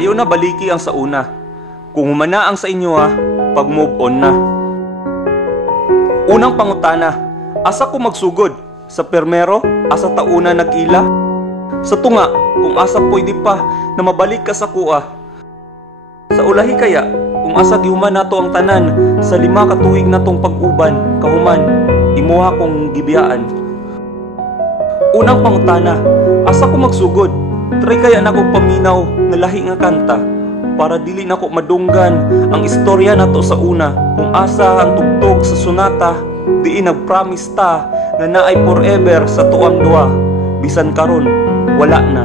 Ayaw na baliki ang sa una. Kung humana ang sa inyo pag move on na. Unang pangutana, asa ko magsugod? Sa permero, asa tauna nag-ila? Sa tunga, kung asa pwede pa na mabalik ka sa kuha. Sa ulahi kaya, kung asa gihuman nato ang tanan sa 5 ka tuig natong pag-uban, kahuman, imuha kong gibiyaan. Unang pangutana, asa ko magsugod? Try kaya na kong paminaw nga lahi nga kanta para dili na ko madunggan ang istorya nato sa una kung asa ang tugtog sa sonata diin nagpromise ta nga naay forever sa tuang duha bisan karon wala na.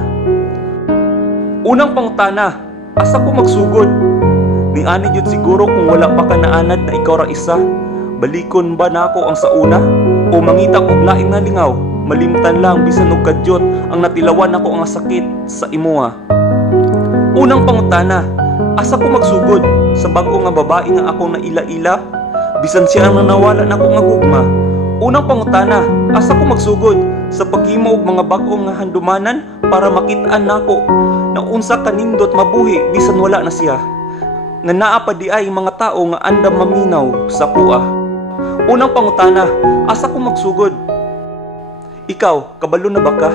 Unang pangutana, asa ko magsugod? Ni ani jud siguro kung wala pa ka naanad na ikaw ra isa. Balikon ba nako ang sa una o mangita og lain nga lingaw? Malimtan lang bisan og kadyot ang natilawan ako ang sakit sa imuha. Unang pangutana, asa ko magsugod sa bag-o nga babae nga akong naila-ila bisan siya ang nanawala nako nga gugma. Unang pangutana, asa ko magsugod sa paghimo og mga bag-o nga handumanan para makit-an nako na unsa kanindot mabuhi bisan wala na siya. Nga naa pa di ay mga tao nga andam maminaw sa kuha. Unang pangutana, asa ko magsugod? Ikaw, kabalo na ba ka?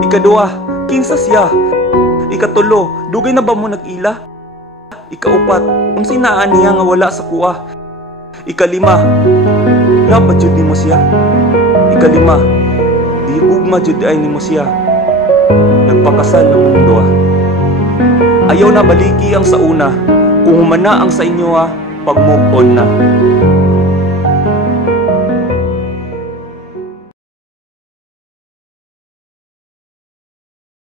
Ikaduha, kinsa siya? Ikatulo, dugay na ba mo nag-ila? Ikaupat, unsay naa niya nga wala sa kuha? Ikalima, dapat jud nimo siya? Ikalima, gugma jud ay nimo siya. Nagpakasal ng mundo Ayaw na baliki ang sa una, kung humana ang sa inyo pag move on na.